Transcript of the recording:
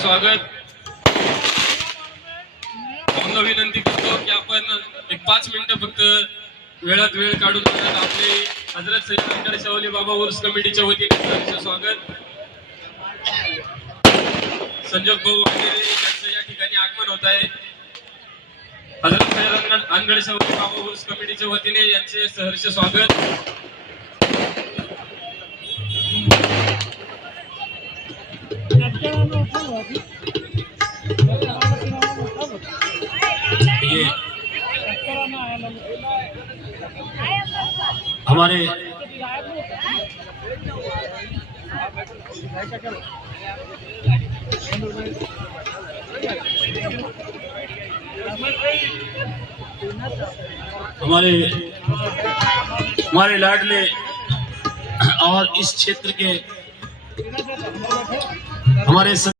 स्वागत. विनंती करतो की आपण एक 5 मिनिटं फक्त वेळात वेळ काढून आपले हजरत सैयद शावली बाबा उर्स कमिटीच्या वतीने स्वागत. संजोग भाऊ यांचं या ठिकाणी आगमन होत आहे. हजरत सैयद अनगड शावली बाबा उर्स कमिटीच्या वतीने यांचे सहर्ष स्वागत. हमारे हमारे लाडले और इस क्षेत्र के हमारे